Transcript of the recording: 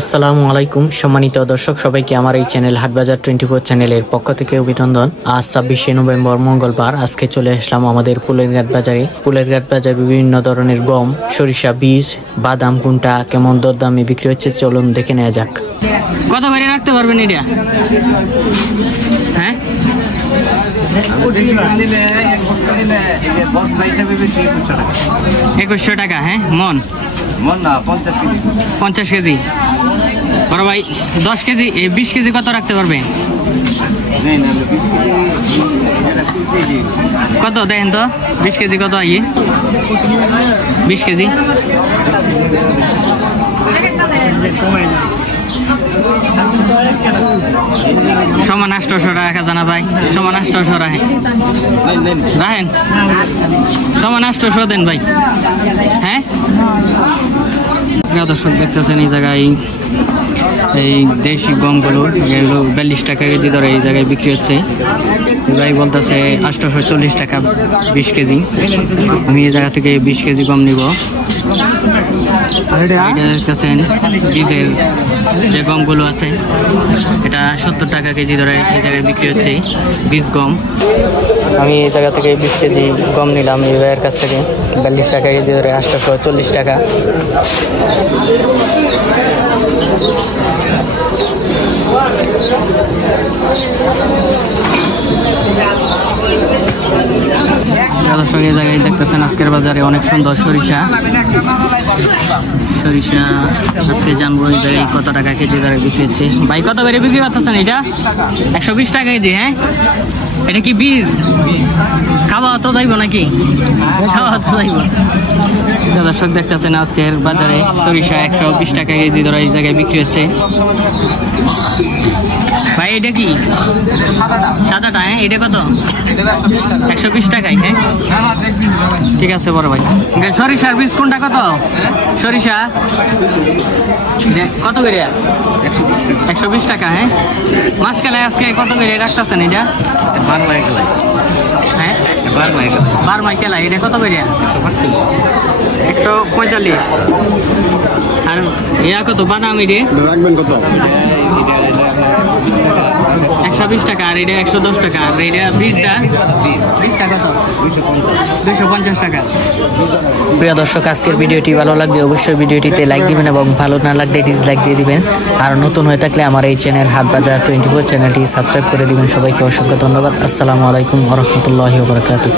আসসালামু আলাইকুম সম্মানিত দর্শক সবাইকে আমার এই চ্যানেল হাটবাজার 24 চ্যানেলের পক্ষ থেকে অভিনন্দন। আজ 26শে নভেম্বর মঙ্গলবার। আজকে চলে আসলাম আমাদের পুলেরঘাট বাজারে। পুলেরঘাট বাজারে বিভিন্ন ধরনের গম, সরিষা বীজ, বাদাম কোনটা কেমন দরদামে বিক্রি হচ্ছে চলুন দেখে নেওয়া যাক। কত করে রাখতে পারবেন এটা? হ্যাঁ 2100 টাকা। হ্যাঁ মন না 50 কেজি। বড় ভাই 10 কেজি 20 কেজি কত রাখতে পারবেন? কত দেখেন তো 20 কেজি কত আইয়ে? 20 কেজি সমান 800 টাকা জানা ভাই, সমান 800 রাখেন সমান 800 দেন ভাই। হ্যাঁ দর্শক দেখতেছেন এই জায়গায় এই দেশি গমগুলো 42 টাকা কেজি ধরে এই জায়গায় বিক্রি হচ্ছে। ভাই বলতেছে 840 টাকা 20 কেজি। আমি এই জায়গা থেকে 20 কেজি গম নিব। দেখতেছেন বীজের যে গমগুলো আছে এটা 70 টাকা কেজি ধরে এই জায়গায় বিক্রি হচ্ছে বীজ গম। আমি এই জায়গা থেকে 20 কেজি গম নিলাম এই ভাইয়ের কাছ থেকে 42 টাকা কেজি ধরে 840 টাকা। দর্শক এই জায়গায় দেখতেছেন আজকের বাজারে অনেক সুন্দর সরিষা আজকে জানবো এই জায়গায় কত টাকা কেজি ধরে বিক্রি হচ্ছে। ভাই কত করে বিক্রি করতেছেন এটা? 120 টাকা কেজি। হ্যাঁ এটা কি বীজ? খাওয়া তো যাইব নাকি? খাওয়া তো যাইব। দর্শক দেখতেছেন আজকের বাজারে সরিষা 120 টাকা কেজি ধরে এই জায়গায় বিক্রি হচ্ছে। ভাই এটা কি সাদাটা? হ্যাঁ এটা কত? 120 টাকায়। হ্যাঁ ঠিক আছে বড় ভাই। সরিষার বীজ কোনটা কত? সরিষা কত করে? 120 টাকা। হ্যাঁ মাস কেলায় আজকে কত করে রাখতেছেন এটা? হ্যাঁ বারমাই কেলা এটা কত করে? 145। আর ইয়া কত বাদাম এটা রাখবেন কত? 120 টাকা। আর এটা 110 টাকা। আর এটা বীজটা কত? 250 টাকা। প্রিয় দর্শক আজকের ভিডিওটি ভালো লাগলে অবশ্যই ভিডিওটিতে লাইক দিবেন এবং ভালো না লাগলে ডিসলাইক দিয়ে দিবেন। আর নতুন হয়ে থাকলে আমার এই চ্যানেল হাটবাজার 24 চ্যানেলটি সাবস্ক্রাইব করে দিবেন। সবাইকে অসংখ্য ধন্যবাদ। আসসালামু আলাইকুম ওয়া রাহমাতুল্লাহি ওয়া বারাকাতুহু।